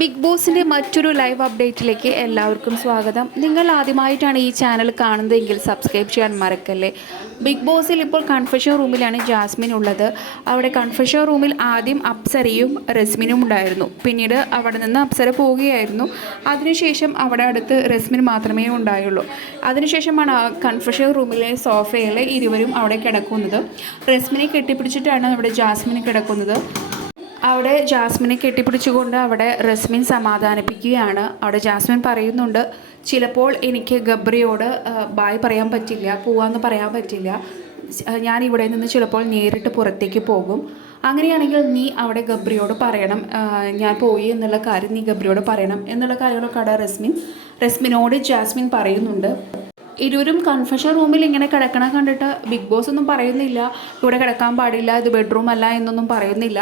Big ബോസിന്റെ മറ്റൊരു live അപ്ഡേറ്റിലേക്ക് എല്ലാവർക്കും സ്വാഗതം. നിങ്ങൾ ആദ്യമായിട്ടാണ് ഈ ചാനൽ കാണുന്നതെങ്കിൽ സബ്സ്ക്രൈബ് ചെയ്യാൻ മറക്കല്ലേ? ബിഗ് ബോസിൽ ഇപ്പോൾ കൺഫഷൻ റൂമിലാണ് ജാസ്മിൻ ഉള്ളത്. അവിടെ കൺഫഷൻ റൂമിൽ ആദ്യം അപ്സരയും റസ്മിനും ഉണ്ടായിരുന്നു. പിന്നീട് അവിടെ നിന്ന് അപ്സര പോവുകയായിരുന്നു. അതിനുശേഷം അവിടെ അടുത്ത് റസ്മിൻ മാത്രമേ ഉണ്ടായുള്ളൂ. അതിനുശേഷമാണ് ആ കൺഫഷൻ റൂമിലെ സോഫയിൽ ഇരുവരും അവിടെ കിടക്കുന്നത്. റസ്മിനെ കെട്ടിപ്പിടിച്ചിട്ടാണ് അവിടെ ജാസ്മിൻ കിടക്കുന്നത്. അവിടെ ജാസ്മിനെ കെട്ടിപ്പിടിച്ചുകൊണ്ട് അവിടെ റസ്മിൻ സമാധാനിപ്പിക്കുകയാണ്. അവിടെ ജാസ്മിൻ പറയുന്നുണ്ട് ചിലപ്പോൾ എനിക്ക് ഗബ്രിയോട് ബായ് പറയാൻ പറ്റില്ല പോവാന്ന് പറയാൻ പറ്റില്ല. ഞാൻ ഇവിടെ നിന്ന് ചിലപ്പോൾ നേരിട്ട് പുറത്തേക്ക് പോകും. അങ്ങനെയാണെങ്കിൽ നീ അവിടെ ഗബ്രിയോട് പറയണം. ഞാൻ പോയി എന്നുള്ള കാര്യം നീ ഗബ്രിയോട് പറയണം. എന്നുള്ള കാര്യങ്ങളൊക്കെ അവിടെ റസ്മിൻ റസ്മിനോട് ജാസ്മിൻ പറയുന്നുണ്ട്. ഇരുവരും കൺഫഷൻ റൂമിൽ ഇങ്ങനെ കിടക്കണ കണ്ടിട്ട് ബിഗ് ബോസ് ഒന്നും പറയുന്നില്ല. ഇവിടെ കിടക്കാൻ പാടില്ല ഇത് ബെഡ്റൂം അല്ല എന്നൊന്നും പറയുന്നില്ല.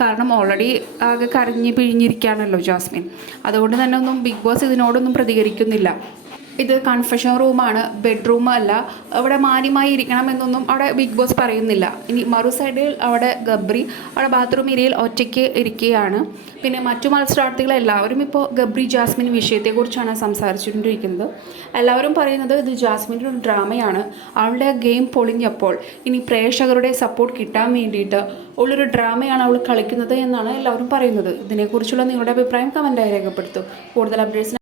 കാരണം ഓൾറെഡി ആകെ കരഞ്ഞ് പിഴിഞ്ഞിരിക്കുകയാണല്ലോ ജാസ്മിൻ. അതുകൊണ്ട് തന്നെ ഒന്നും ബിഗ് ബോസ് ഇതിനോടൊന്നും പ്രതികരിക്കുന്നില്ല. ഇത് കൺഫെഷൻ റൂമാണ് ബെഡ്റൂം അല്ല. അവിടെ മാന്യമായി ഇരിക്കണം എന്നൊന്നും അവിടെ ബിഗ് ബോസ് പറയുന്നില്ല. ഇനി മറു സൈഡിൽ അവിടെ ഗബ്രി അവിടെ ബാത്റൂം ഏരിയയിൽ ഒറ്റയ്ക്ക് ഇരിക്കുകയാണ്. പിന്നെ മറ്റു മത്സരാർത്ഥികൾ എല്ലാവരും ഇപ്പോൾ ഗബ്രി ജാസ്മിൻ വിഷയത്തെക്കുറിച്ചാണ് സംസാരിച്ചുകൊണ്ടിരിക്കുന്നത്. എല്ലാവരും പറയുന്നത് ഇത് ജാസ്മിന്റെ ഒരു ഡ്രാമയാണ് അവളുടെ ഗെയിം പൊളിഞ്ഞപ്പോൾ ഇനി പ്രേക്ഷകരുടെ സപ്പോർട്ട് കിട്ടാൻ വേണ്ടിയിട്ട് ഉള്ളൊരു ഡ്രാമയാണ് അവൾ കളിക്കുന്നത് എന്നാണ് എല്ലാവരും പറയുന്നത്. ഇതിനെക്കുറിച്ചുള്ള നിങ്ങളുടെ അഭിപ്രായം കമന്റായി രേഖപ്പെടുത്തും. കൂടുതൽ അപ്ഡേറ്റ്സ്